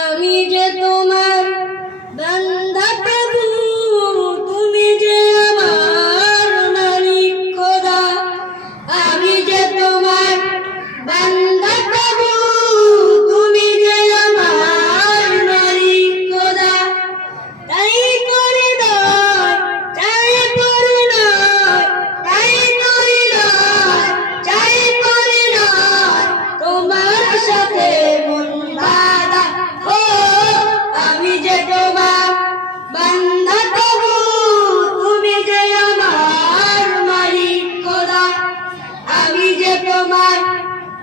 আমি যে তোমার বান্দা প্রভু, তুমি যে আমার মালিক খোদা। আমি যে তোমার বান্দা প্রভু, তুমি যে আমার মালিক খোদা। তাই করি নয়, চাই করি নয়, তাই করি নয়, চাই করি নয়, তোমার সাথে মন বাঁধা। ও আমি যে তোমার বান্দা প্রভু, তুমি যে আমার মালিক খোদা। আমি যে তোমার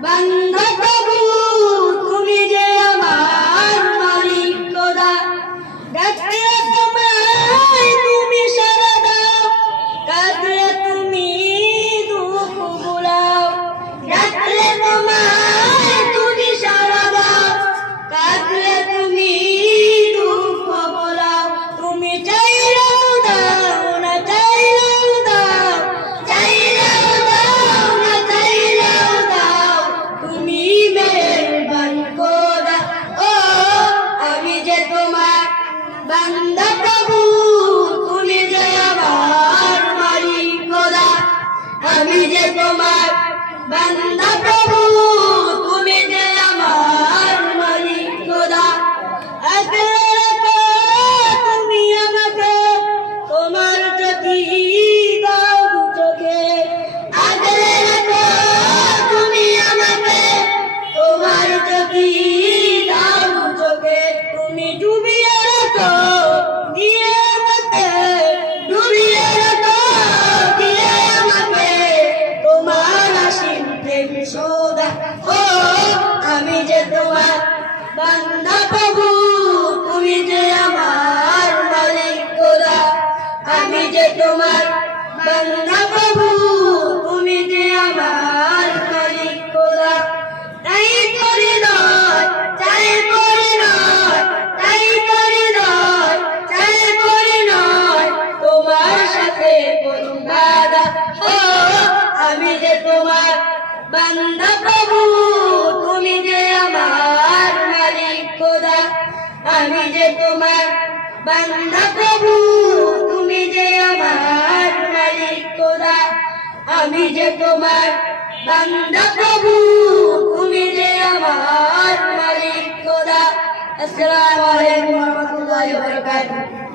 বান্দা প্রভু, তুমি যে আমার মালিক খোদা। ডাকলে তোমায় তুমি সাড়া দাও, কাঁদলে তুমি দুঃখ ভুলাও। ডাকলে তোমায় তুমি সাড়া দাও, কাঁদলে তুমি দুঃখ ভুলাও। তুমি চাইলেও দাও না চাইলেও দাও, চাইলেও দাও না চাইলেও দাও, তুমি মেহেরবান খোদা। ও আমি যে তোমার বান্দা প্রভু, তুমি যে আমার মালিক খোদা। আমি যে তোমার বান্দা প্রভু, তুমি যে আমার মালিক খোদা। আগলে রাখো তুমি আমাকে তোমার চোখে, দাও দু চোখে। আগলে রাখো তুমি আমাকে তোমার চোখে, দাও দু চোখে। তুমি ডুবিয়ে রাখো দিয়ে আমাকে, ডুবিয়ে রাখো দিয়ে আমাকে তোমার আশিক প্রেম সৌদা। ও আমি যে তোমার বান্দা প্রভু, তুমি যে আমার মালিক খোদা। আমি যে তোমার বান্দা প্রভু, তুমি যে আমার মালিক খোদা। তাই করি নয়, চাই করি নয়, তাই করি নয়, চাই করি নয়, তোমার সাথে কোন বাধা। ও আমি যে তোমার বান্দা প্রভু, তুমি যে আমার মালিক খোদা। আমি যে তোমার বান্দা প্রভু, তুমি যে আমার মালিক খোদা। আমি যে তোমার বান্দা প্রভু, তুমি যে আমার মালিক খোদা। আসসালামু আলাইকুম ওয়া রাহমাতুল্লাহি ওয়া বারাকাতুহু।